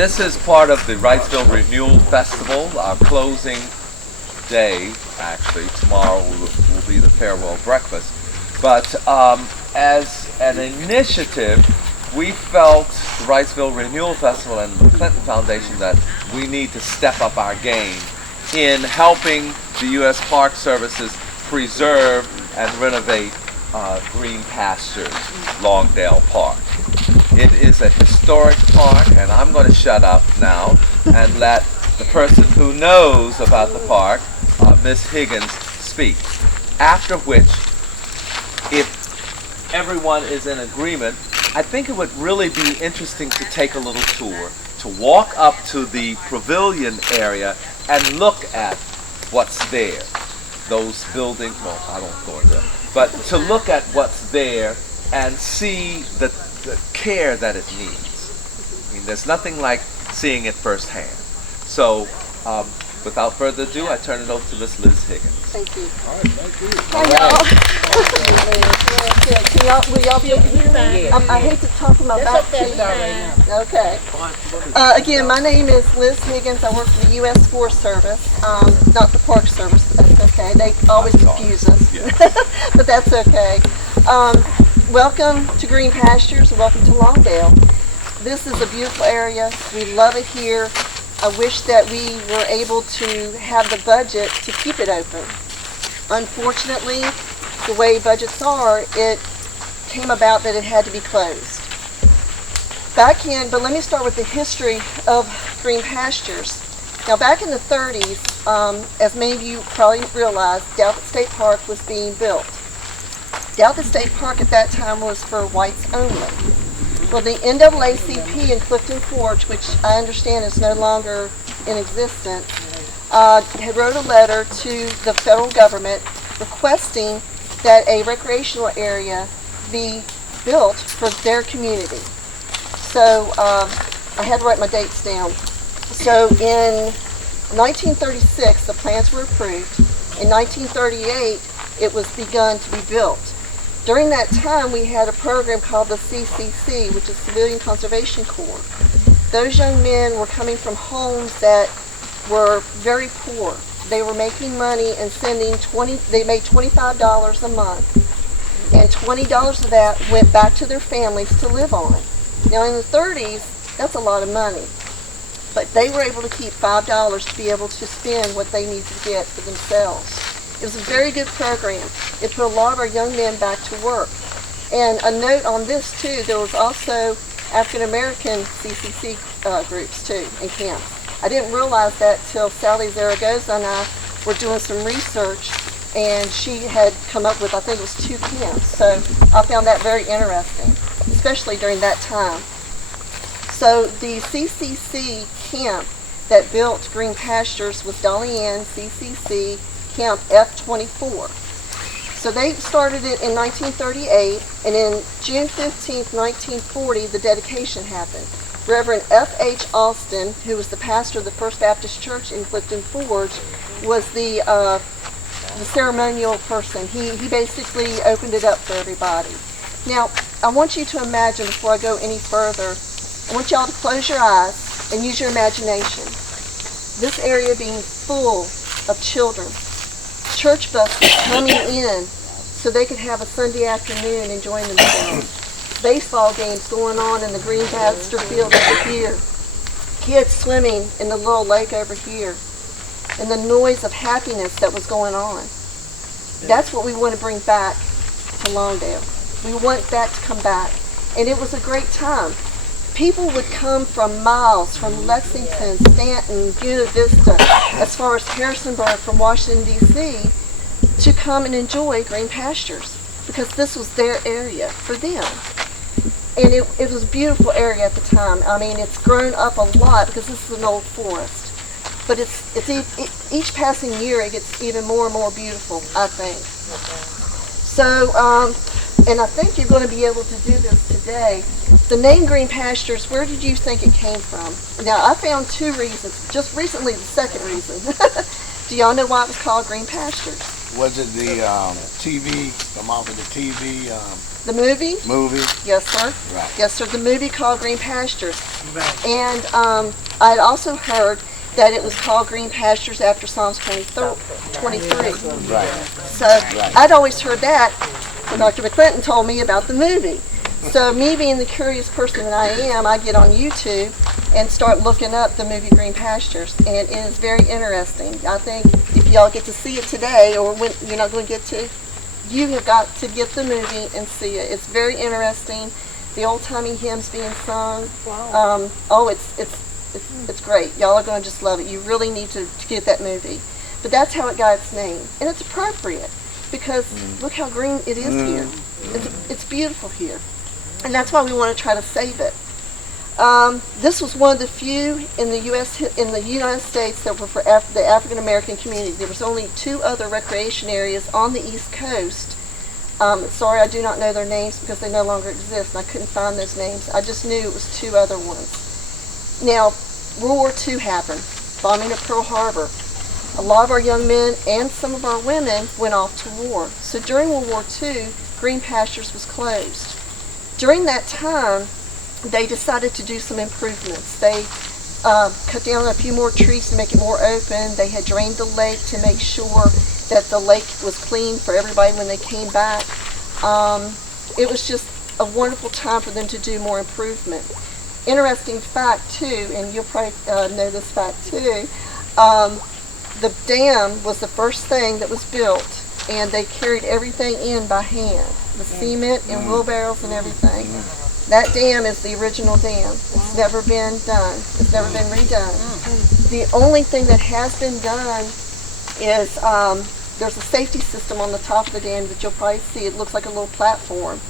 this is part of the Wrightsville Renewal Festival, our closing day. Actually, tomorrow will be the farewell breakfast. But as an initiative, we felt the Wrightsville Renewal Festival and the Clinton Foundation that we need to step up our game in helping the U.S. Park Services preserve and renovate Green Pastures, Longdale Park. It is a historic park, and I'm going to shut up now and let the person who knows about the park, Liz Higgins, speak. After which, if everyone is in agreement, I think it would really be interesting to take a little tour, to walk up to the pavilion area and look at what's there. Those buildings, well, I don't go into that, but to look at what's there and see the care that it needs. I mean, there's nothing like seeing it firsthand. So, without further ado, I turn it over to Miss Liz Higgins. Thank you. All right, thank you. Hi, y'all. Will y'all be able to hear me? I hate to talk in my back to you. Okay. Again, my name is Liz Higgins. I work for the U.S. Forest Service, not the Park Service, but that's okay. They always confuse us, but that's okay. Welcome to Green Pastures. Welcome to Longdale. This is a beautiful area. We love it here. I wish that we were able to have the budget to keep it open. Unfortunately, the way budgets are, it came about that it had to be closed. But let me start with the history of Green Pastures. Now, back in the 30s, as many of you probably realize, Dalvett State Park was being built. Dalvett State Park at that time was for whites only. Well, the NAACP in Clifton Forge, which I understand is no longer in existence, had wrote a letter to the federal government requesting that a recreational area be built for their community. So I had to write my dates down. So in 1936, the plans were approved. In 1938, it was begun to be built. During that time, we had a program called the CCC, which is Civilian Conservation Corps. Those young men were coming from homes that were very poor. They were making money and they made $25 a month. And $20 of that went back to their families to live on. Now in the 30s, that's a lot of money. But they were able to keep $5 to be able to spend what they needed to get for themselves. It was a very good program. It put a lot of our young men back to work. And a note on this too, there was also African American CCC groups too in camps. I didn't realize that till Sally Zaragoza and I were doing some research, and she had come up with, I think it was 2 camps. So I found that very interesting, especially during that time. So the CCC camp that built Green Pastures was Dolly Ann CCC Camp F24. So they started it in 1938, and in June 15th, 1940, the dedication happened. Reverend F.H. Alston, who was the pastor of the First Baptist Church in Clifton Forge, was the ceremonial person. He basically opened it up for everybody. Now, I want you to imagine, before I go any further, I want y'all to close your eyes and use your imagination. This area being full of children. Church buses coming in so they could have a Sunday afternoon enjoying themselves. Baseball games going on in the green pasture field over here. Kids swimming in the little lake over here. And the noise of happiness that was going on. That's what we want to bring back to Longdale. We want that to come back. And it was a great time. People would come from miles, from Lexington, Stanton, Buena Vista, as far as Harrisonburg from Washington, D.C., to come and enjoy Green Pastures, because this was their area for them. And it was a beautiful area at the time. I mean, it's grown up a lot because this is an old forest. But each passing year it gets even more and more beautiful, I think. So, and I think you're going to be able to do this today. The name Green Pastures, where did you think it came from? Now, I found 2 reasons. Just recently, the second reason. Do y'all know why it was called Green Pastures? Was it the TV? Come off of the TV The movie? movie? Yes, sir. Right. Yes, sir. The movie called Green Pastures. Right. And I'd also heard that it was called Green Pastures after Psalms 23. Right. So I'd always heard that when Dr. McClinton told me about the movie. So me being the curious person that I am, I get on YouTube and start looking up the movie Green Pastures, and it is very interesting. I think if y'all get to see it today, or when you're not going to get to, you have got to get the movie and see it. It's very interesting. The old-timey hymns being sung. Wow. It's great. Y'all are going to just love it. You really need to get that movie. But that's how it got its name, and it's appropriate because look how green it is here. It's beautiful here. And that's why we want to try to save it. This was one of the few in the United States that were for the African American community. There was only 2 other recreation areas on the East Coast. Sorry, I do not know their names because they no longer exist, and I couldn't find those names. I just knew it was 2 other ones. Now, World War II happened, bombing of Pearl Harbor. A lot of our young men and some of our women went off to war. So during World War II, Green Pastures was closed. During that time, they decided to do some improvements. They cut down a few more trees to make it more open. They had drained the lake to make sure that the lake was clean for everybody when they came back. It was just a wonderful time for them to do more improvement. Interesting fact too, and you'll probably know this fact too, the dam was the first thing that was built, and they carried everything in by hand. The cement and wheelbarrows and everything. That dam is the original dam. It's never been done. It's never been redone. The only thing that has been done is there's a safety system on the top of the dam that you'll probably see. It looks like a little platform.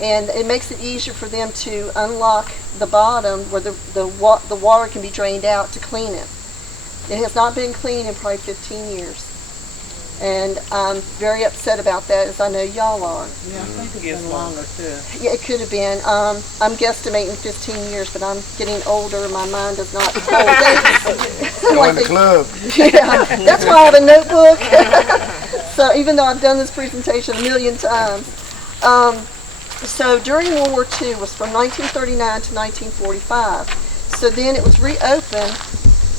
And it makes it easier for them to unlock the bottom where the water can be drained out to clean it. It has not been cleaned in probably 15 years. And I'm very upset about that, as I know y'all are. Yeah, I think it's been longer too. Yeah, it could have been. I'm guesstimating 15 years, but I'm getting older. My mind does not hold dates. Join the club. Yeah, that's why I have a notebook. So even though I've done this presentation a million times. So during World War II was from 1939 to 1945. So then it was reopened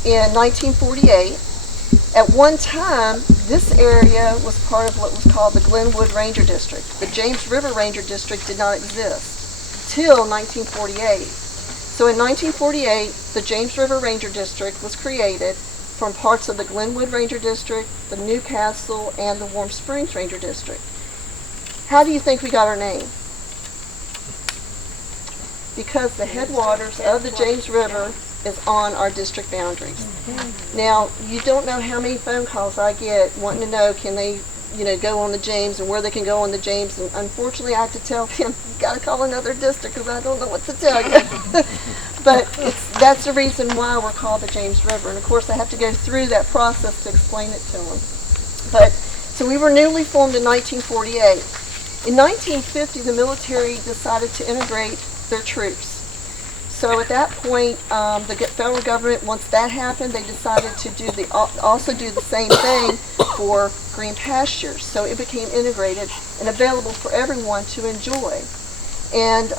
in 1948. At one time, this area was part of what was called the Glenwood Ranger District. The James River Ranger District did not exist till 1948. So in 1948, the James River Ranger District was created from parts of the Glenwood Ranger District, the Newcastle, and the Warm Springs Ranger District. How do you think we got our name? Because the headwaters of the James River is on our district boundaries. Now, you don't know how many phone calls I get wanting to know, can they, go on the James and where they can go on the James. And unfortunately, I have to tell them, you got to call another district because I don't know what to tell you. But that's the reason why we're called the James River. And of course, I have to go through that process to explain it to them. But so we were newly formed in 1948. In 1950, the military decided to integrate their troops. So at that point, the federal government, once that happened, they decided to also do the same thing for Green Pastures. So it became integrated and available for everyone to enjoy. And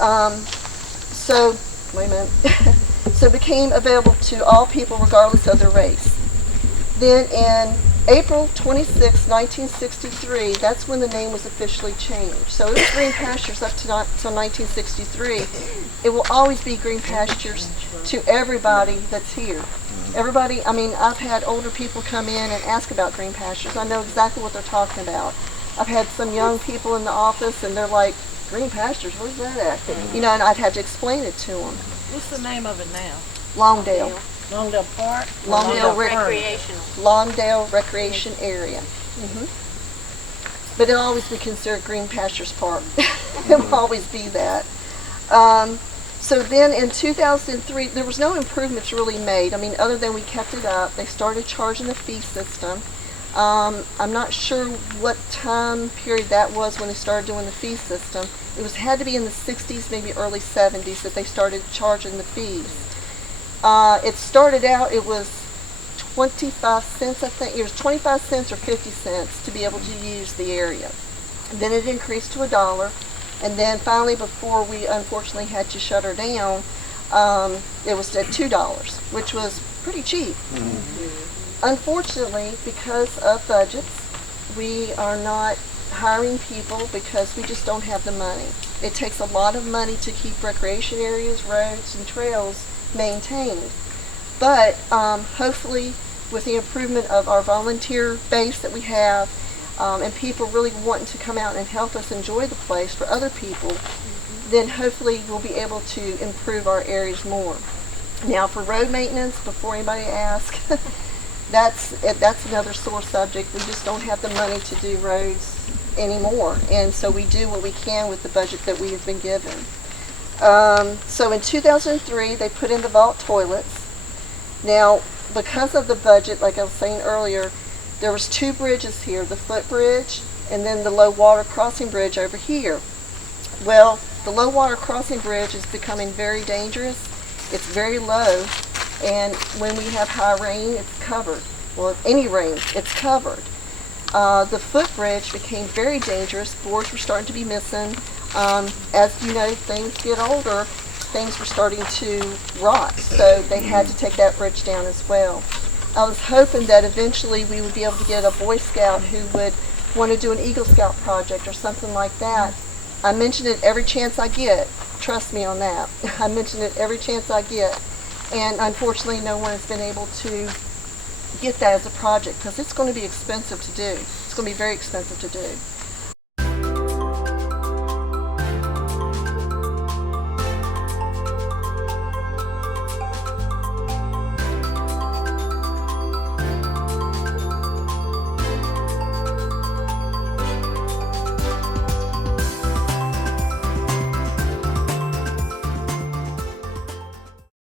so it became available to all people regardless of their race. Then in April 26, 1963, that's when the name was officially changed. So it was Green Pastures up till 1963. It will always be Green Pastures to everybody that's here. Everybody, I've had older people come in and ask about Green Pastures. I know exactly what they're talking about. I've had some young people in the office and they're like, Green Pastures, where's that at? And I'd have to explain it to them. What's the name of it now? Longdale. Longdale Park? Longdale Recreation. Longdale Recreation Area. But it'll always be considered Green Pastures Park. It will always be that. So then in 2003, there was no improvements really made. Other than we kept it up. They started charging a fee system. I'm not sure what time period that was when they started doing the fee system. It had to be in the 60s, maybe early 70s that they started charging the fees. It started out, it was 25 cents, I think. It was 25 cents or 50 cents to be able to use the area. Then it increased to $1, and then finally, before we unfortunately had to shut her down, it was at $2, which was pretty cheap. Unfortunately, because of budgets, we are not hiring people because we just don't have the money. It takes a lot of money to keep recreation areas, roads, and trails maintained. But hopefully, with the improvement of our volunteer base that we have, and people really wanting to come out and help us enjoy the place for other people, then hopefully we'll be able to improve our areas more. Now, for road maintenance, before anybody asks, that's another sore subject. We just don't have the money to do roads anymore, and so we do what we can with the budget that we have been given. So in 2003, they put in the vault toilets. Now, because of the budget, like I was saying earlier, there was 2 bridges here, the footbridge and then the low water crossing bridge over here. Well, the low water crossing bridge is becoming very dangerous. It's very low, and when we have high rain, it's covered. Well, any rain, it's covered. The footbridge became very dangerous. Boards were starting to be missing. As you know, things get older, things were starting to rot, so they had to take that bridge down as well. I was hoping that eventually we would be able to get a Boy Scout who would want to do an Eagle Scout project or something like that. I mention it every chance I get. Trust me on that. I mention it every chance I get. And unfortunately, no one has been able to get that as a project because it's going to be expensive to do. It's going to be very expensive to do.